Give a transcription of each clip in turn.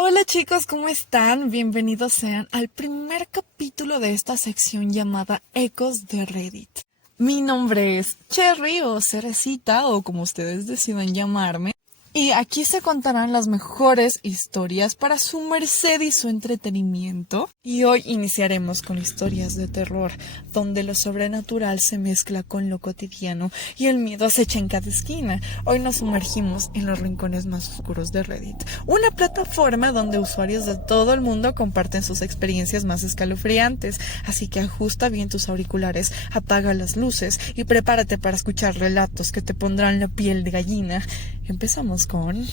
Hola chicos, ¿cómo están? Bienvenidos sean al primer capítulo de esta sección llamada Ecos de Reddit. Mi nombre es Cherry o Cerecita o como ustedes decidan llamarme. Y aquí se contarán las mejores historias para su merced y su entretenimiento. Y hoy iniciaremos con historias de terror, donde lo sobrenatural se mezcla con lo cotidiano y el miedo acecha en cada esquina. Hoy nos sumergimos en los rincones más oscuros de Reddit, una plataforma donde usuarios de todo el mundo comparten sus experiencias más escalofriantes. Así que ajusta bien tus auriculares, apaga las luces y prepárate para escuchar relatos que te pondrán la piel de gallina. Empezamos con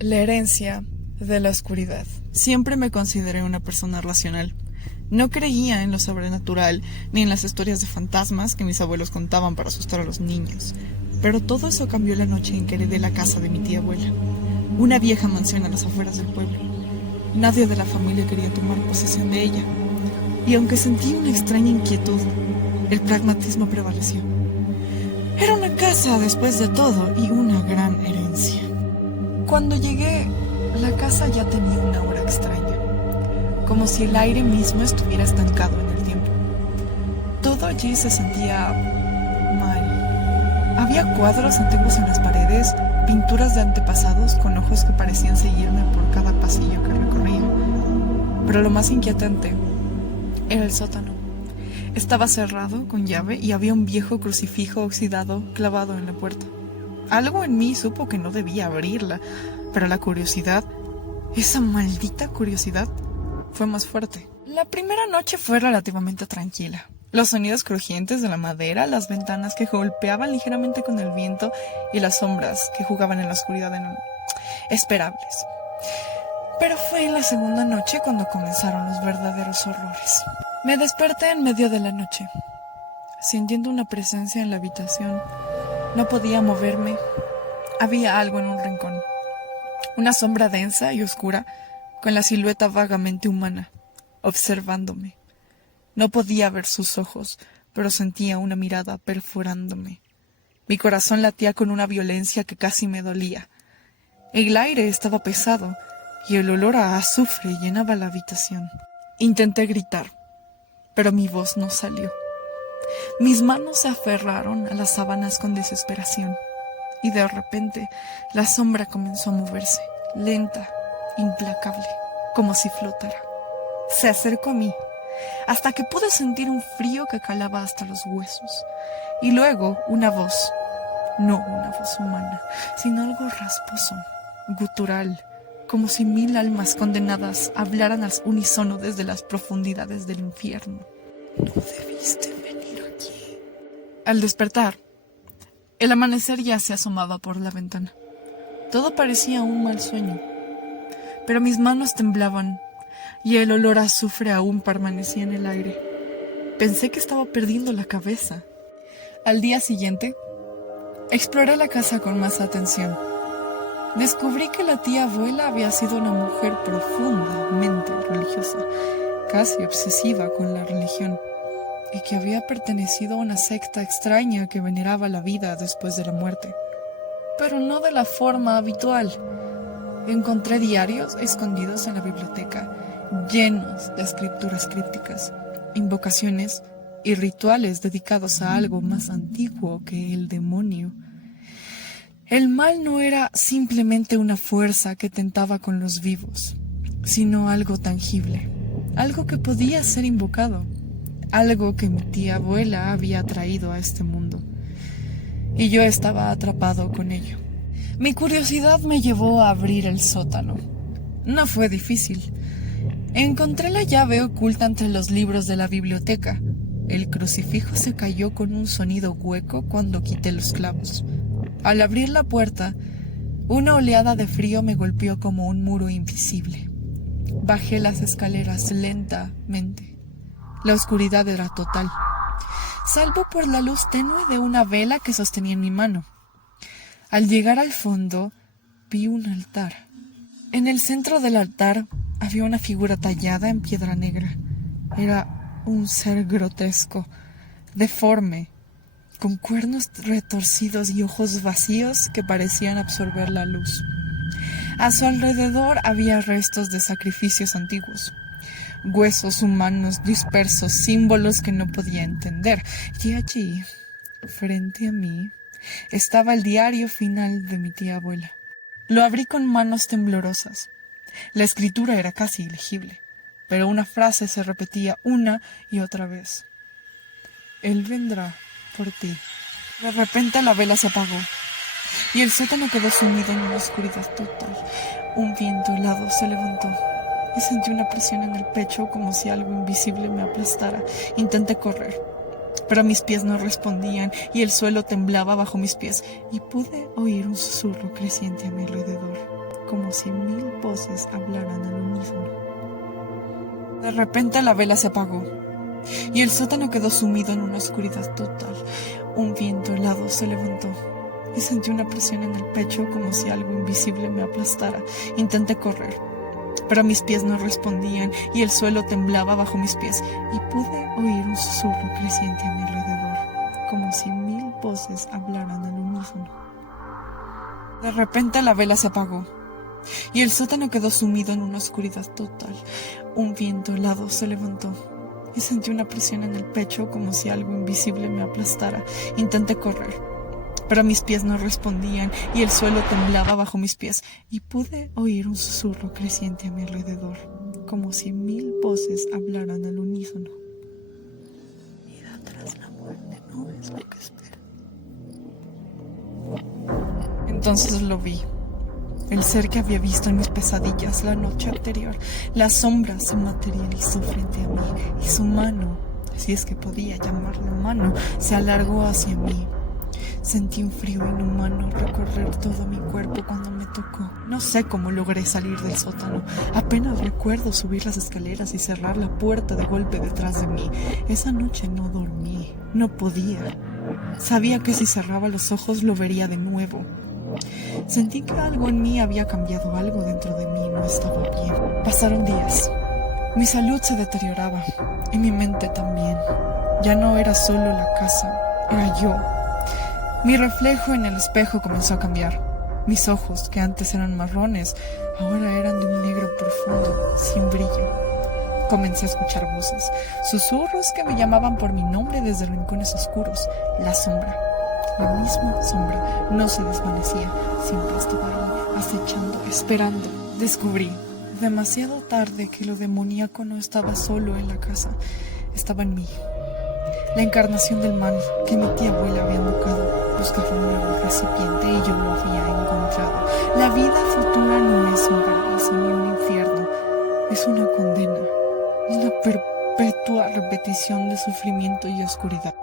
la herencia de la oscuridad. Siempre me consideré una persona racional. No creía en lo sobrenatural ni en las historias de fantasmas que mis abuelos contaban para asustar a los niños. Pero todo eso cambió la noche en que heredé la casa de mi tía abuela, una vieja mansión a las afueras del pueblo. Nadie de la familia quería tomar posesión de ella, y aunque sentí una extraña inquietud, el pragmatismo prevaleció. Era una casa después de todo y una gran herencia. Cuando llegué, la casa ya tenía una aura extraña, como si el aire mismo estuviera estancado en el tiempo. Todo allí se sentía mal. Había cuadros antiguos en las paredes, pinturas de antepasados con ojos que parecían seguirme por cada pasillo que recorría. Pero lo más inquietante era el sótano. Estaba cerrado con llave y había un viejo crucifijo oxidado clavado en la puerta. Algo en mí supo que no debía abrirla, pero la curiosidad, esa maldita curiosidad, fue más fuerte. La primera noche fue relativamente tranquila. Los sonidos crujientes de la madera, las ventanas que golpeaban ligeramente con el viento y las sombras que jugaban en la oscuridad eran esperables. Pero fue en la segunda noche cuando comenzaron los verdaderos horrores. Me desperté en medio de la noche, sintiendo una presencia en la habitación. No podía moverme. Había algo en un rincón. Una sombra densa y oscura, con la silueta vagamente humana, observándome. No podía ver sus ojos, pero sentía una mirada perforándome. Mi corazón latía con una violencia que casi me dolía. El aire estaba pesado y el olor a azufre llenaba la habitación. Intenté gritar, pero mi voz no salió. Mis manos se aferraron a las sábanas con desesperación, y de repente la sombra comenzó a moverse, lenta, implacable, como si flotara. Se acercó a mí, hasta que pude sentir un frío que calaba hasta los huesos, y luego una voz, no una voz humana, sino algo rasposo, gutural, como si 1000 almas condenadas hablaran al unísono desde las profundidades del infierno. No debiste venir aquí. Al despertar, el amanecer ya se asomaba por la ventana. Todo parecía un mal sueño, pero mis manos temblaban y el olor a azufre aún permanecía en el aire. Pensé que estaba perdiendo la cabeza. Al día siguiente, exploré la casa con más atención. Descubrí que la tía abuela había sido una mujer profundamente religiosa, casi obsesiva con la religión, y que había pertenecido a una secta extraña que veneraba la vida después de la muerte, pero no de la forma habitual. Encontré diarios escondidos en la biblioteca, llenos de escrituras crípticas, invocaciones y rituales dedicados a algo más antiguo que el demonio. El mal no era simplemente una fuerza que tentaba con los vivos, sino algo tangible, algo que podía ser invocado, algo que mi tía abuela había traído a este mundo, y yo estaba atrapado con ello. Mi curiosidad me llevó a abrir el sótano. No fue difícil. Encontré la llave oculta entre los libros de la biblioteca. El crucifijo se cayó con un sonido hueco cuando quité los clavos. Al abrir la puerta, una oleada de frío me golpeó como un muro invisible. Bajé las escaleras lentamente. La oscuridad era total, salvo por la luz tenue de una vela que sostenía en mi mano. Al llegar al fondo, vi un altar. En el centro del altar había una figura tallada en piedra negra. Era un ser grotesco, deforme, con cuernos retorcidos y ojos vacíos que parecían absorber la luz. A su alrededor había restos de sacrificios antiguos, huesos humanos dispersos, símbolos que no podía entender. Y allí, frente a mí, estaba el diario final de mi tía abuela. Lo abrí con manos temblorosas. La escritura era casi ilegible, pero una frase se repetía una y otra vez. Él vendrá por ti. De repente la vela se apagó y el sótano quedó sumido en una oscuridad total. Un viento helado se levantó y sentí una presión en el pecho como si algo invisible me aplastara. Intenté correr, pero mis pies no respondían y el suelo temblaba bajo mis pies y pude oír un susurro creciente a mi alrededor, como si 1000 voces hablaran al unísono. De repente la vela se apagó y el sótano quedó sumido en una oscuridad total. Un viento helado se levantó y sentí una presión en el pecho como si algo invisible me aplastara. Intenté correr, pero mis pies no respondían y el suelo temblaba bajo mis pies y pude oír un susurro creciente a mi alrededor, como si 1000 voces hablaran al unísono. De repente la vela se apagó y el sótano quedó sumido en una oscuridad total. Un viento helado se levantó y sentí una presión en el pecho como si algo invisible me aplastara. Intenté correr, pero mis pies no respondían y el suelo temblaba bajo mis pies y pude oír un susurro creciente a mi alrededor, como si 1000 voces hablaran al unísono. Vida tras la muerte no es lo que espera. Entonces lo vi. El ser que había visto en mis pesadillas la noche anterior. La sombra se materializó frente a mí y su mano, si es que podía llamarlo mano, se alargó hacia mí. Sentí un frío inhumano recorrer todo mi cuerpo cuando me tocó. No sé cómo logré salir del sótano. Apenas recuerdo subir las escaleras y cerrar la puerta de golpe detrás de mí. Esa noche no dormí. No podía. Sabía que si cerraba los ojos lo vería de nuevo. Sentí que algo en mí había cambiado, algo dentro de mí no estaba bien. Pasaron días. Mi salud se deterioraba y mi mente también. Ya no era solo la casa, era yo. Mi reflejo en el espejo comenzó a cambiar. Mis ojos, que antes eran marrones, ahora eran de un negro profundo, sin brillo. Comencé a escuchar voces, susurros que me llamaban por mi nombre desde rincones oscuros. La sombra, la misma sombra, no se desvanecía, siempre estaba ahí, acechando, esperando. Descubrí, demasiado tarde, que lo demoníaco no estaba solo en la casa, estaba en mí. La encarnación del mal que mi tía abuela había invocado buscaba un nuevo recipiente y yo lo había encontrado. La vida futura no es un paraíso ni un infierno, es una condena, una perpetua repetición de sufrimiento y oscuridad.